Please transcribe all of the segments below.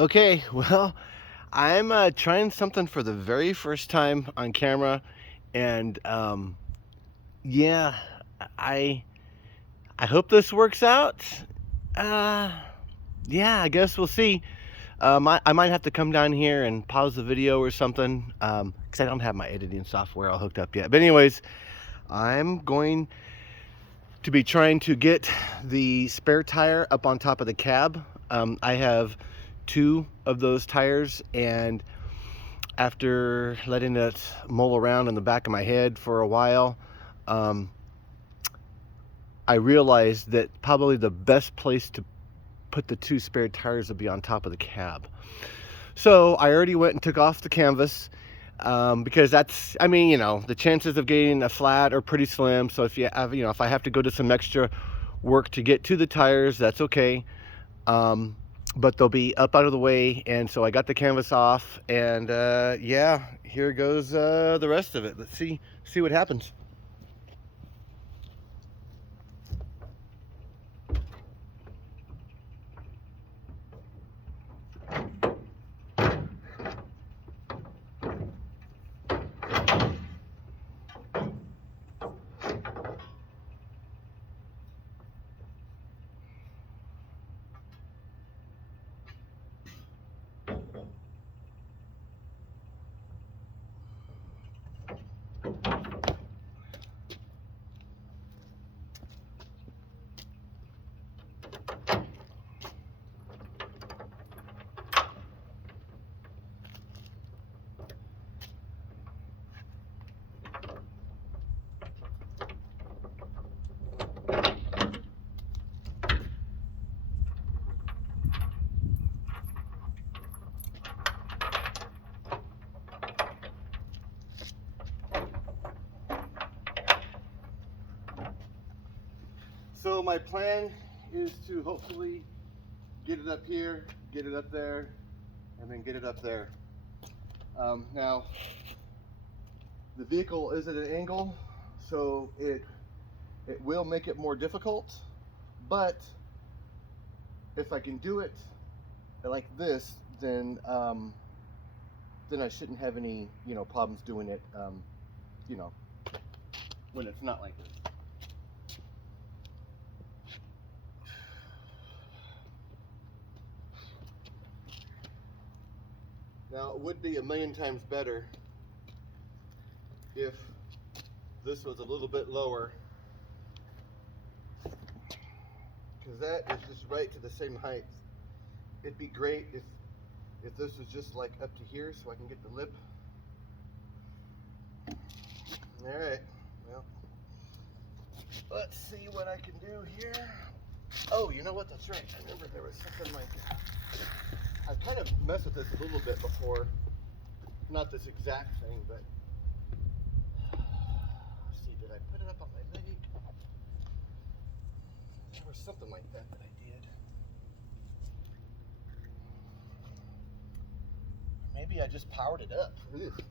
Okay, well, I'm trying something for the very first time on camera, and yeah, I I hope this works out. Uh, yeah, I guess we'll see. I might have to come down here and pause the video or something, because I don't have my editing software all hooked up yet. But anyways, I'm going to be trying to get the spare tire up on top of the cab. I have two of those tires, and after letting it mull around in the back of my head for a while, um, I realized that probably the best place to put the two spare tires would be on top of the cab. So I already went and took off the canvas, because that's, I mean, the chances of getting a flat are pretty slim. So if I have to go to some extra work to get to the tires, that's okay. Um, but they'll be up out of the way, and so I got the canvas off, and yeah, here goes the rest of it. Let's see what happens. So my plan is to hopefully get it up here, get it up there, and then get it up there. Now, the vehicle is at an angle, so it will make it more difficult, but if I can do it like this, then I shouldn't have any problems doing it you know when it's not like this. Now, it would be a million times better if this was a little bit lower, because that is just right to the same height. It'd be great if this was just like up to here, so I can get the lip. All right, well, let's see what I can do here. Oh, you know what? That's right. I remember there was something like I've kind of messed with this a little bit before. Not this exact thing, but let's see, did I put it up on my leg? There was something like that I did. Maybe I just powered it up. Ugh.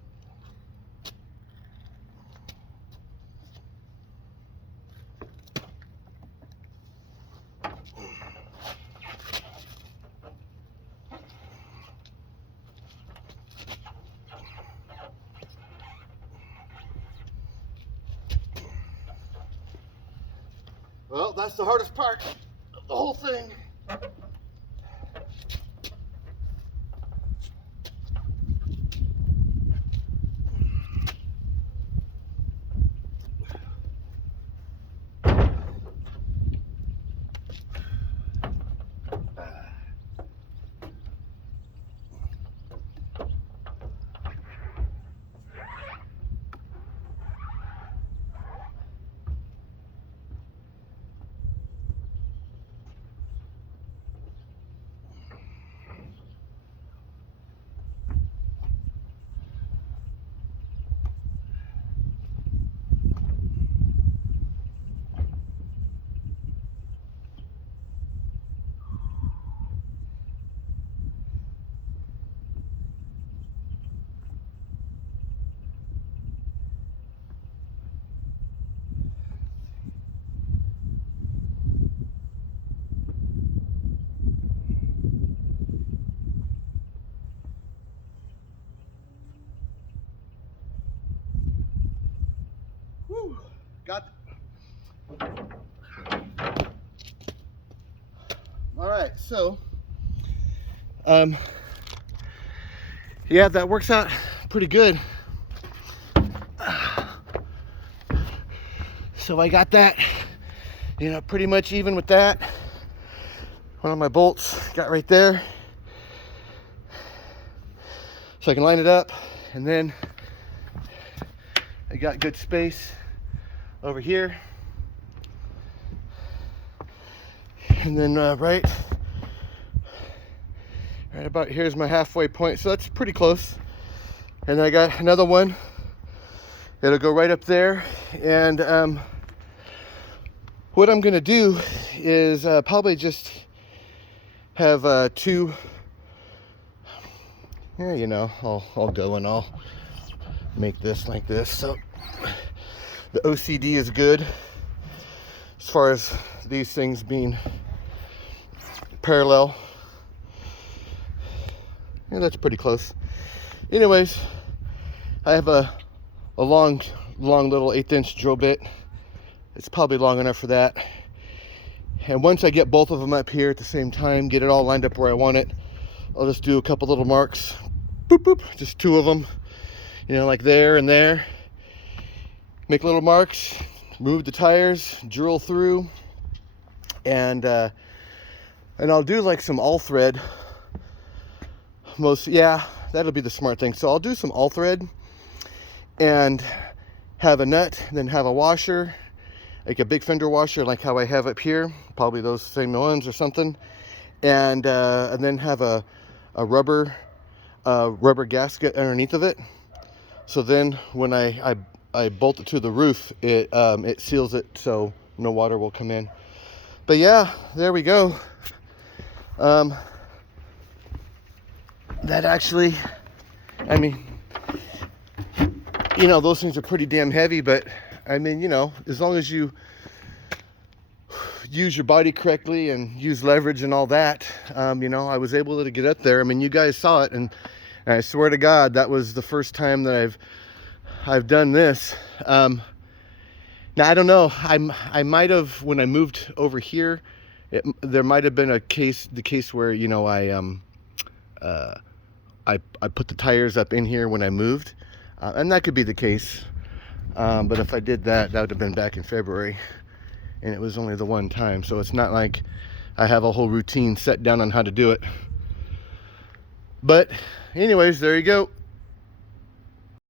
Well, that's the hardest part of the whole thing. right, so yeah, that works out pretty good. So I got that, you know, pretty much even with that. One of my bolts got right there, so I can line it up, and then I got good space over here, and then right about here's my halfway point, so that's pretty close. And then I got another one, it'll go right up there. And what I'm gonna do is probably just have two, yeah, you know, I'll go and I'll make this like this. So the OCD is good as far as these things being parallel. Yeah, that's pretty close. Anyways, I have a long little 1/8" drill bit. It's probably long enough for that. And once I get both of them up here at the same time, get it all lined up where I want it, I'll just do a couple little marks. Boop, boop, just two of them, you know, like there and there. Make little marks, move the tires, drill through, and I'll do like some all thread. Yeah, that'll be the smart thing. So I'll do some all thread and have a nut, then have a washer, like a big fender washer, like how I have up here, probably those same ones or something, and then have a rubber gasket underneath of it. So then when I bolt it to the roof, it seals it so no water will come in. But yeah, there we go. That actually, I mean, you know, those things are pretty damn heavy, but I mean, you know, as long as you use your body correctly and use leverage and all that, you know, I was able to get up there. I mean, you guys saw it, and I swear to God, that was the first time that I've done this. Now I don't know. I might have, when I moved over here, there might have been the case where, you know, I put the tires up in here when I moved, and that could be the case. But if I did that, that would have been back in February, and it was only the one time. So it's not like I have a whole routine set down on how to do it. But anyways, there you go.